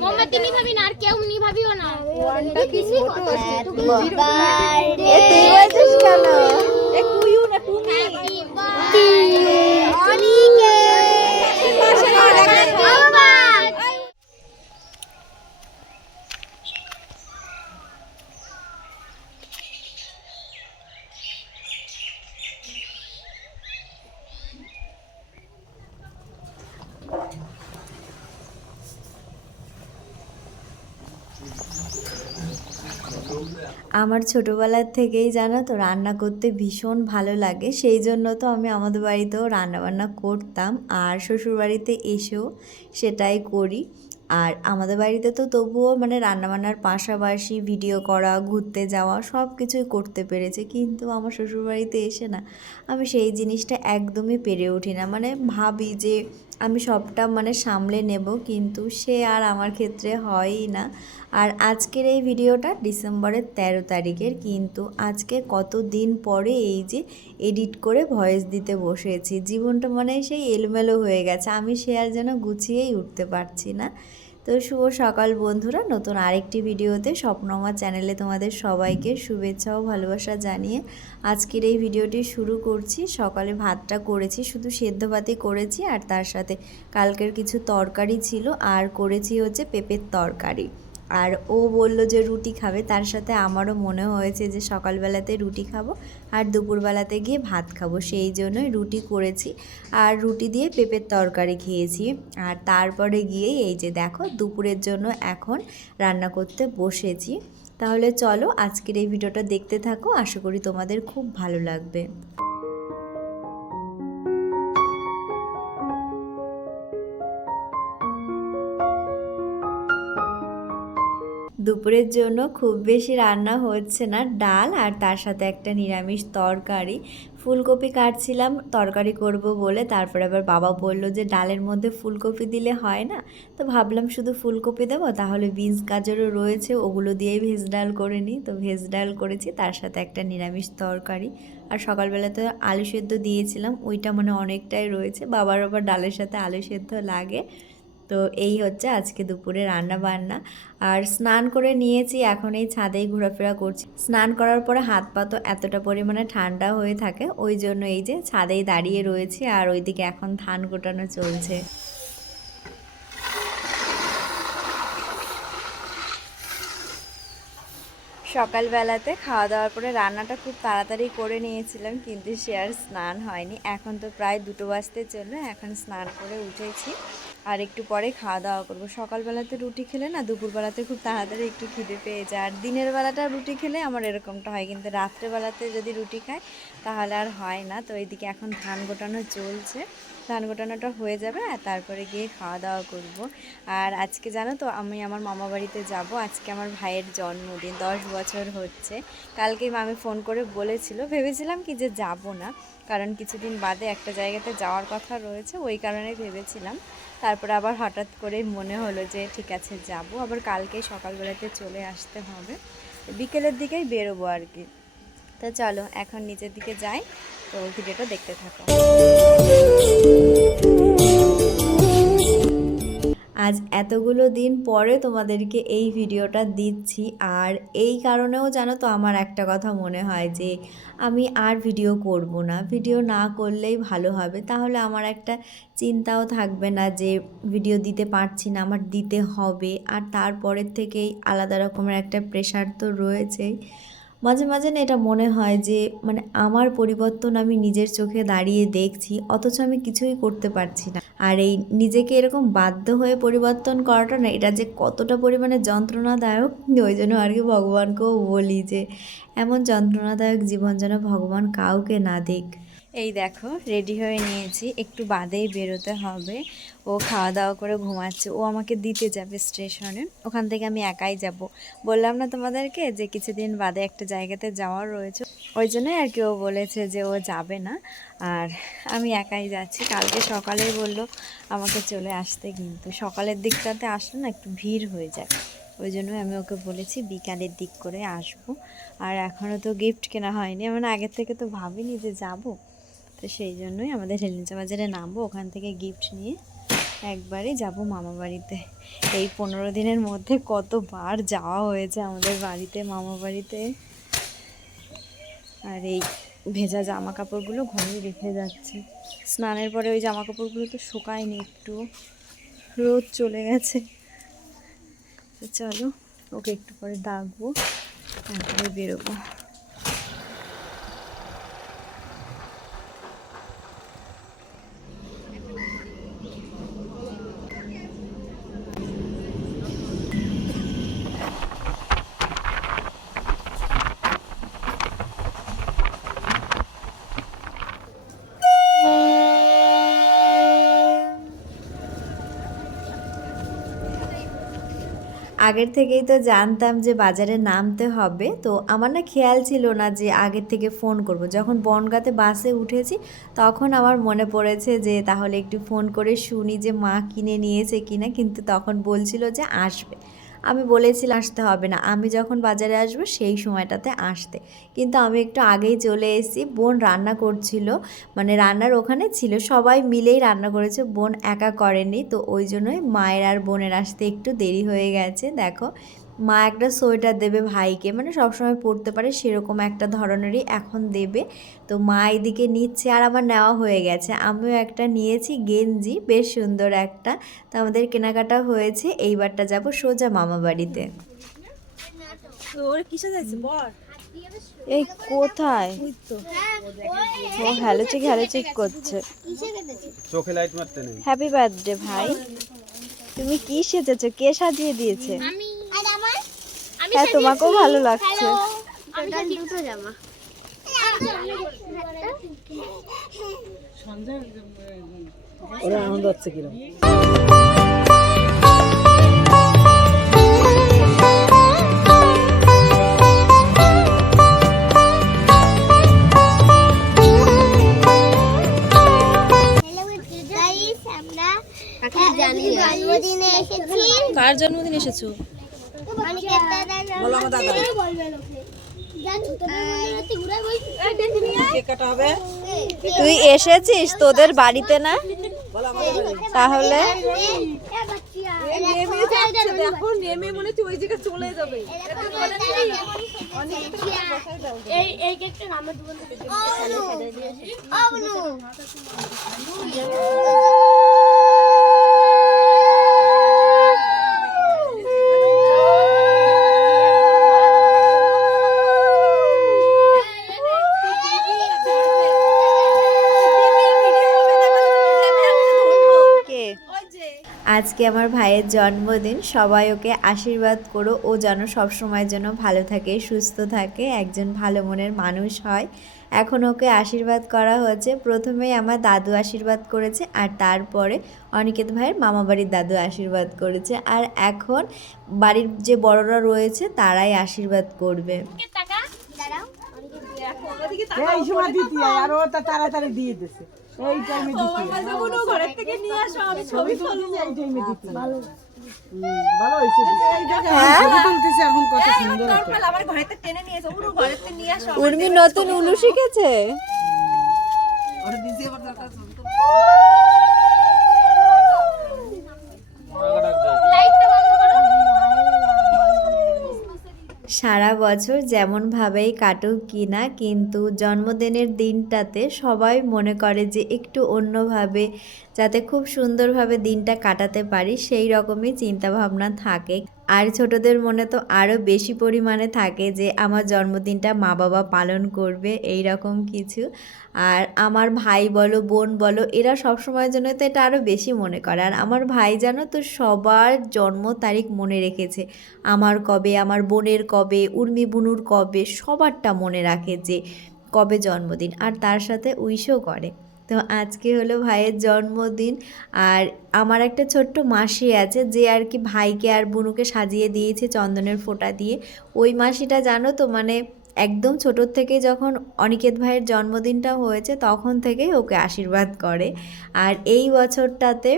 মোমবাতি নিভাবি না আর কেউ নিভাবিও না। এ তুই বলছিস কেন এ তুইও না তুমি হ্যাপি বার্থডে অনিকে আমার ছোটোবেলার থেকেই জানো তো রান্না করতে ভীষণ ভালো লাগে। সেই জন্য তো আমি আমাদের বাড়িতেও রান্নাবান্না করতাম আর শ্বশুরবাড়িতে এসেও সেটাই করি। আর আমাদের বাড়িতে তো তবুও মানে রান্নাবান্নার পাশাপাশি ভিডিও করা, ঘুরতে যাওয়া সব কিছুই করতে পেরেছে। কিন্তু আমার শ্বশুরবাড়িতে এসে না আমি সেই জিনিসটা একদমই পেরে উঠি না। মানে ভাবি যে আমি সবটা মানে সামলে নেব কিন্তু সে আর আমার ক্ষেত্রে হয়ই না। আর আজকের এই ভিডিওটা ডিসেম্বরের তেরো তারিখের, কিন্তু আজকে কত দিন পরে এই যে এডিট করে ভয়েস দিতে বসেছি, জীবনটা মানে সেই এলোমেলো হয়ে গেছে, আমি সে আর যেন গুছিয়েই উঠতে পারছি না। তো শুভ সকাল বন্ধুরা, নতুন আরেকটি ভিডিওতে স্বপ্নমা চ্যানেলে তোমাদের সবাইকে শুভেচ্ছা ও ভালোবাসা জানিয়ে আজকের এই ভিডিওটি শুরু করছি। সকালে ভাতটা করেছি, শুধু সেদ্ধ ভাতই করেছি আর তার সাথে কালকের কিছু তরকারি ছিল, আর করেছি হচ্ছে পেঁপের তরকারি। আর ও বলল যে রুটি খাবে। তার সাথে আমারও মনে হয়েছে যে সকালবেলাতে রুটি খাব আর দুপুরবেলাতে গিয়ে ভাত খাব। সেই জন্যই রুটি করেছি আর রুটি দিয়ে পেঁপের তরকারি খেয়েছি। আর তারপরে গিয়েই এই যে দেখো, দুপুরের জন্য এখন রান্না করতে বসেছি। তাহলে চলো আজকের এই ভিডিওটা দেখতে থাকো। আশা করি তোমাদের খুব ভালো লাগবে। দুপুরের জন্য খুব বেশি রান্না হচ্ছে না, ডাল আর তার সাথে একটা নিরামিষ তরকারি। ফুলকপি কাটছিলাম, তরকারি করব বলে, তারপরে আবার বাবা বলল যে ডালের মধ্যে ফুলকপি দিলে হয় না। তো ভাবলাম শুধু ফুলকপি দেবো, তাহলে বিনস, গাজরও রয়েছে, ওগুলো দিয়েই ভেজ ডাল করে নিই। তো ভেজ ডাল করেছি, তার সাথে একটা নিরামিষ তরকারি। আর সকালবেলাতে আলু সেদ্ধ দিয়েছিলাম, ওইটা মানে অনেকটাই রয়েছে, বাবার আবার ডালের সাথে আলু সেদ্ধ লাগে। তো এই হচ্ছে আজকে দুপুরে রান্না বান্না আর স্নান করে নিয়েছি, এখন এই ছাদেই ঘোরাফেরা করছি। স্নান করার পরে হাত পা তো এতটা পরিমাণে ঠান্ডা হয়ে থাকে, ওই জন্য এই যে ছাদেই দাঁড়িয়ে রয়েছি, আর ওইদিকে এখন ধান গোটানো চলছে। সকালবেলাতে খাওয়া দাওয়ার পরে রান্নাটা খুব তাড়াতাড়ি করে নিয়েছিলাম, কিন্তু সে আর স্নান হয়নি। এখন তো প্রায় দুটো বাজতে চলল, এখন স্নান করে উঠেছি। আর একটু পরে খাওয়া দাওয়া করব। সকালবেলাতে রুটি খেলে না, দুপুরবেলাতে খুব তাড়াতাড়ি একটু খিদে পেয়ে যায়। আর দিনের বেলাটা রুটি খেলে আমার এরকমটা হয়, কিন্তু রাত্রেবেলাতে যদি রুটি খাই তাহলে আর হয় না। তো এইদিকে এখন ধান গোটানো চলছে। ধান গোটানোটা হয়ে যাবে আর তারপরে গিয়ে খাওয়া দাওয়া করব। আর আজকে জানো তো, আমি আমার মামা বাড়িতে যাব। আজকে আমার ভাইয়ের জন্মদিন, দশ বছর হচ্ছে। কালকেই মামি ফোন করে বলেছিল, ভেবেছিলাম কি যে যাব না। কারণ কিছুদিন বাদে একটা জায়গাতে যাওয়ার কথা রয়েছে, ওই কারণে ভেবেছিলাম। তারপরে আবার হঠাৎ করে মনে হলো যে ঠিক আছে, যাব। আবার কালকে সকালবেলাতে চলে আসতে হবে। বিকেলের দিকেই বেরোবো আর কি। তো চলো, এখন নিচের দিকে যাই। তো ভিডিওটা দেখতে থাকো। আজ এতগুলো দিন পরে তোমাদেরকে এই ভিডিওটা দিচ্ছি। আর এই কারণেও জানো তো আমার একটা কথা মনে হয় যে, আমি আর ভিডিও করব না। ভিডিও না করলেই ভালো হবে। তাহলে আমার একটা চিন্তাও থাকবে না যে, ভিডিও দিতে পারছি না, আমার দিতে হবে। আর তারপরের থেকেই আলাদা রকমের একটা প্রেশার তো রয়েছেই। মাঝে মাঝে না এটা মনে হয় যে মানে আমার পরিবর্তন আমি নিজের চোখে দাঁড়িয়ে দেখছি, অথচ আমি কিছুই করতে পারছি না। আর এই নিজেকে এরকম বাধ্য হয়ে পরিবর্তন করাটা না, এটা যে কতটা পরিমাণে যন্ত্রণাদায়ক ওই জন্য আর কি ভগবানকেও বলি যে, এমন যন্ত্রণাদায়ক জীবন যেন ভগবান কাউকে না দেখ এই দেখো, রেডি হয়ে নিয়েছি, একটু বাদেই বেরোতে হবে। ও খাওয়া দাওয়া করে ঘুমাচ্ছে। ও আমাকে দিতে যাবে স্টেশনে। ওখান থেকে আমি একাই যাব। বললাম না তোমাদেরকে যে কিছুদিন বাদে একটা জায়গাতে যাওয়ার রয়েছে। ওই জন্যই আর কি ও বলেছে যে ও যাবে না। আর আমি একাই যাচ্ছি। কালকে সকালেই বলল আমাকে চলে আসতে কিন্তু। সকালের দিকটাতে আসলে না একটু ভিড় হয়ে যায়। ওই জন্যই আমি ওকে বলেছি বিকালের দিক করে আসব। আর এখনও তো গিফট কেনা হয়নি। মানে আগের থেকে তো ভাবিনি যে যাব। তো সেই জন্যই আমাদের হেলেঞ্চা বাজারে নামবো। ওখান থেকে গিফট নিয়ে একবারই যাব মামা বাড়িতে। এই পনেরো দিনের মধ্যে কতবার যাওয়া হয়েছে আমাদের বাড়িতে মামা বাড়িতে। আর এই ভেজা জামা কাপড়গুলো ঘরে রেখে যাচ্ছে। স্নানের পরে ওই জামা কাপড়গুলো তো শুকায়নি একটু। রোদ চলে গেছে। তো চলো, ওকে একটু পরে ডাকবো, তারপরে বেরোবো। আগের থেকেই তো জানতাম যে বাজারে নামতে হবে, তো আমার না খেয়াল ছিল না যে আগের থেকে ফোন করব। যখন বনগাতে বাসে উঠেছি, তখন আমার মনে পড়েছে যে তাহলে একটু ফোন করে শুনি যে মা কিনে নিয়েছে কিনা, কিন্তু তখন বলছিল যে আসবে। আমি বলেছিলাম আসতে হবে না। আমি যখন বাজারে আসব সেই সময়টাতে আসতে। কিন্তু আমি একটু আগেই চলে এসেছি। বোন রান্না করছিল। মানে রান্নার ওখানে ছিল। সবাই মিলেই রান্না করেছে। বোন একা করেনি। তো ওই জন্যই মায়ের আর বোনের আসতে একটু দেরি হয়ে গেছে। দেখো মা একটা সোয়েটার দেবে ভাইকে মানে সবসময় পরতে পারে সেরকম একটা ধরনেরই এখন দেবে। তো মা এদিকে নিচ্ছে আর আমার নেওয়া হয়ে গেছে। আমিও একটা নিয়েছি গেঞ্জি বেশ সুন্দর একটা। তো আমাদের কেনাকাটা হয়েছে এইবারটা যাব সোজা মামা বাড়িতে। ওরে বল? এই কোথায়? ও হ্যালো চেক হ্যালো চেক করছে। চোখে লাইট মারতে নেই। হ্যাপি বার্থডে ভাই। তুমি কি সেজেছো? কে সাজিয়ে দিয়েছে? আমি হ্যাঁ তোমাকেও ভালো লাগছে। আমি দুটো জামা। ওরা আনন্দ হচ্ছে এসেছি। কার জন্মদিন এসেছ? বলো আমার দাদা। কেক কাটা হবে? তুই এসেছিস তোদের বাড়িতে না? তাহলে? মনে চলে যাবে। আজকে আমার ভাইয়ের জন্মদিন, সবাই ওকে আশীর্বাদ করো। ও যেন সবসময়ের জন্য ভালো থাকে, সুস্থ থাকে, একজন ভালো মনের মানুষ হয়। এখন ওকে আশীর্বাদ করা হয়েছে। প্রথমেই আমার দাদু আশীর্বাদ করেছে আর তারপরে অনিকেত ভাইয়ের মামা বাড়ির দাদু আশীর্বাদ করেছে। আর এখন বাড়ির যে বড়রা রয়েছে, তারাই আশীর্বাদ করবে। টাকা এই সময় দিতে আর ও তা তাড়াতাড়ি দিয়ে দিছে। এই টাইমে দিতে। হয়। ঘরের থেকে নিয়ে আসো আমি ছবি এই টাইমে দিতে। হয়। হুম, ভালো হয়েছে ছবি তুলতেছে এখন কত সুন্দর একটা। আমার ঘরেতে টেনে নিয়ে এসো। পুরো ঘরেতে নিয়ে আসো উর্মি নতুন উলু শিখেছে বন্ধ করো সারা বছর যেমনভাবেই কাটুক কি না, কিন্তু জন্মদিনের দিনটাতে সবাই মনে করে যে একটু অন্যভাবে যাতে খুব সুন্দরভাবে দিনটা কাটাতে পারি, সেই রকমই চিন্তাভাবনা থাকে। আর ছোটদের মনে তো আরও বেশি পরিমাণে থাকে যে আমার জন্মদিনটা মা বাবা পালন করবে এই রকম কিছু। আর আমার ভাই বলো, বোন বলো, এরা সবসময়ের জন্য তো এটা আরও বেশি মনে করে। আর আমার ভাই জানো তো সবার জন্ম তারিখ মনে রেখেছে। আমার কবে, আমার বোনের কবে, উর্মি বুনুর কবে, সবারটা মনে রাখে যে কবে জন্মদিন। আর তার সাথে উইশও করে। তো আজকে হলো ভাইয়ের জন্মদিন আর আমার একটা ছোট্ট মাসি আছে যে আর কি ভাইকে আর বুনুকে সাজিয়ে দিয়েছে চন্দনের ফোঁটা দিয়ে। ওই মাসিটা জানো তো মানে একদম ছোটোর থেকে যখন অনিকেত ভাইয়ের জন্মদিনটা হয়েছে তখন থেকেই ওকে আশীর্বাদ করে। আর এই বছরটাতে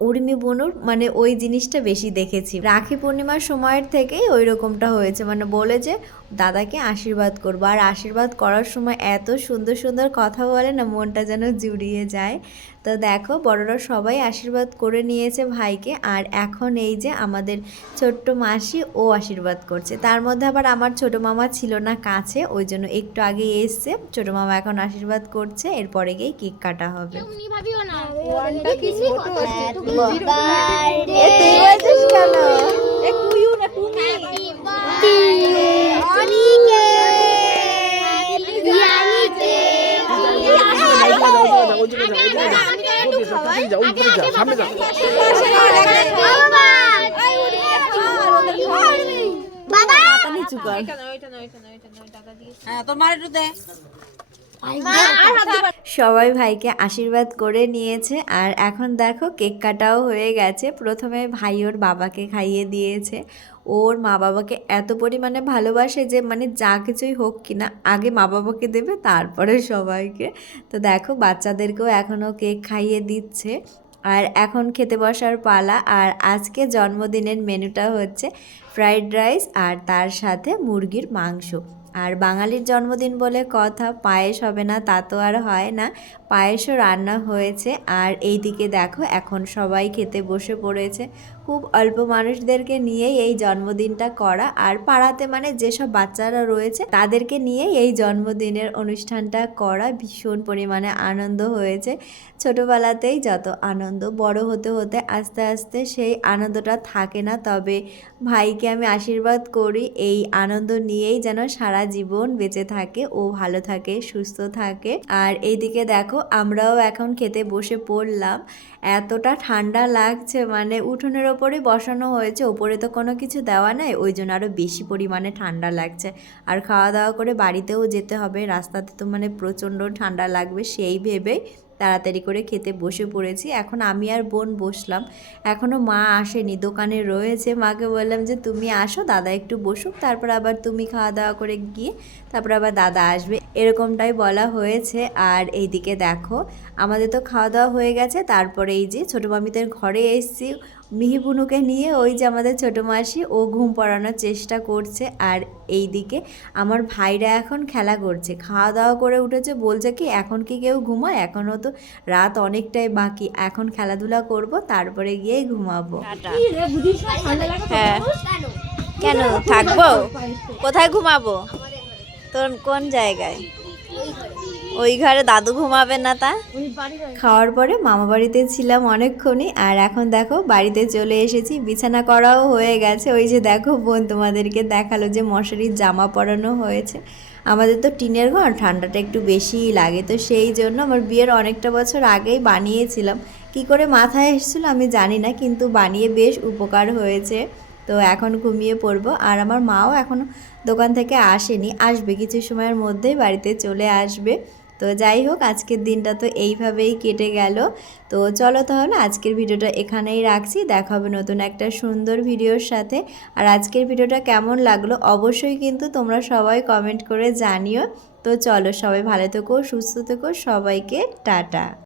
উর্মি বনুর মানে ওই জিনিসটা বেশি দেখেছি। রাখি পূর্ণিমার সময়ের থেকেই ওই রকমটা হয়েছে। মানে বলে যে দাদাকে আশীর্বাদ করব। আর আশীর্বাদ করার সময় এত সুন্দর সুন্দর কথা বলে না মনটা যেন জুড়িয়ে যায়। তো দেখো বড়রা সবাই আশীর্বাদ করে নিয়েছে ভাইকে। আর এখন এই যে আমাদের ছোট্ট মাসি ও আশীর্বাদ করছে। তার মধ্যে আবার আমার ছোট মামা ছিল না কাছে ওই জন্য একটু আগে এসছে। ছোট মামা এখন আশীর্বাদ করছে এরপরে গিয়ে কেক কাটা হবে। তুই বলছিস কেন এ টু ইউ না টু মি অনিকে ইয়ানিকে বাবা নিচু কর হ্যাঁ তোর একটু দে সবাই ভাইকে আশীর্বাদ করে নিয়েছে আর এখন দেখো কেক কাটাও হয়ে গেছে। প্রথমে ভাই ওর বাবাকে খাইয়ে দিয়েছে। ওর মা বাবাকে এত পরিমাণে ভালোবাসে যে মানে যা কিছুই হোক কিনা আগে মা বাবাকে দেবে তারপরে সবাইকে। তো দেখো বাচ্চাদেরকেও এখনও কেক খাইয়ে দিচ্ছে। আর এখন খেতে বসার পালা আর আজকে জন্মদিনের মেনুটা হচ্ছে ফ্রাইড রাইস আর তার সাথে মুরগির মাংস। আর বাঙালির জন্মদিন বলে কথা পায়েস হবে না তা তো আর হয় না। পায়েসও রান্না হয়েছে। আর এই দিকে দেখো, এখন সবাই খেতে বসে পড়েছে। খুব অল্প মানুষদেরকে নিয়েই এই জন্মদিনটা করা। আর পাড়াতে মানে যেসব বাচ্চারা রয়েছে, তাদেরকে নিয়েই এই জন্মদিনের অনুষ্ঠানটা করা। ভীষণ পরিমাণে আনন্দ হয়েছে। ছোটোবেলাতেই যত আনন্দ, বড় হতে হতে আস্তে আস্তে সেই আনন্দটা থাকে না। তবে ভাইকে আমি আশীর্বাদ করি, এই আনন্দ নিয়েই যেন সারা জীবন বেঁচে থাকে ও ভালো থাকে, সুস্থ থাকে। আর এইদিকে দেখো আমরাও এখন খেতে বসে পড়লাম। এতটা ঠান্ডা লাগছে মানে উঠোনের ওপরে বসানো হয়েছে, ওপরে তো কোনো কিছু দেওয়া নাই, ওই জন্য আরও বেশি পরিমাণে ঠান্ডা লাগছে। আর খাওয়া দাওয়া করে বাড়িতেও যেতে হবে, রাস্তাতে তো মানে প্রচণ্ড ঠান্ডা লাগবে, সেই ভেবেই তাড়াতাড়ি করে খেতে বসে পড়েছি। এখন আমি আর বোন বসলাম। এখনও মা আসেনি, দোকানে রয়েছে। মাকে বললাম যে, তুমি আসো, দাদা একটু বসুক, তারপর আবার তুমি খাওয়া দাওয়া করে গিয়ে তারপর আবার দাদা আসবে। এরকমটাই বলা হয়েছে। আর এইদিকে দেখো, আমাদের তো খাওয়া দাওয়া হয়ে গেছে। তারপরে এই যে ছোটো মামিদের ঘরে এসেছি। মিহিবুনুকে নিয়ে ওই যে আমাদের ছোটো মাসি ও ঘুম পড়ানোর চেষ্টা করছে। আর এই দিকে আমার ভাইরা এখন খেলা করছে। খাওয়া দাওয়া করে উঠেছে বলছে কি এখন কি কেউ ঘুমায়? এখনও তো রাত অনেকটাই বাকি। এখন খেলাধুলা করব তারপরে গিয়েই ঘুমাবো। হ্যাঁ। কেন? থাকব? কোথায় ঘুমাবো? তোর কোন জায়গায়? ওই ঘরে দাদু ঘুমাবে না তা? খাওয়ার পরে মামা বাড়িতে ছিলাম অনেকক্ষণই আর এখন দেখো বাড়িতে চলে এসেছি বিছানা করাও হয়ে গেছে। ওই যে দেখো বোন তোমাদেরকে দেখাল যে মশারির জামা পরানো হয়েছে। আমাদের তো টিনের ঘর ঠান্ডাটা একটু বেশিই লাগে তো সেই জন্য আমার বিয়ের অনেকটা বছর আগেই বানিয়েছিলাম। কি করে মাথায় এসেছিল আমি জানি না কিন্তু বানিয়ে বেশ উপকার হয়েছে। তো এখন ঘুমিয়ে পড়ব আর আমার মাও এখনও দোকান থেকে আসেনি আসবে কিছু সময়ের মধ্যেই বাড়িতে চলে আসবে। তো যাই হোক, আজকের দিনটা তো এইভাবেই কেটে গেল। তো চলো তাহলে আজকের ভিডিওটা এখানেই রাখছি। দেখা হবে নতুন একটা সুন্দর ভিডিওর সাথে। আর আজকের ভিডিওটা কেমন লাগল অবশ্যই কিন্তু তোমরা সবাই কমেন্ট করে জানিও। তো চলো সবাই ভালো থেকো, সুস্থ থেকো, সবাইকে টাটা।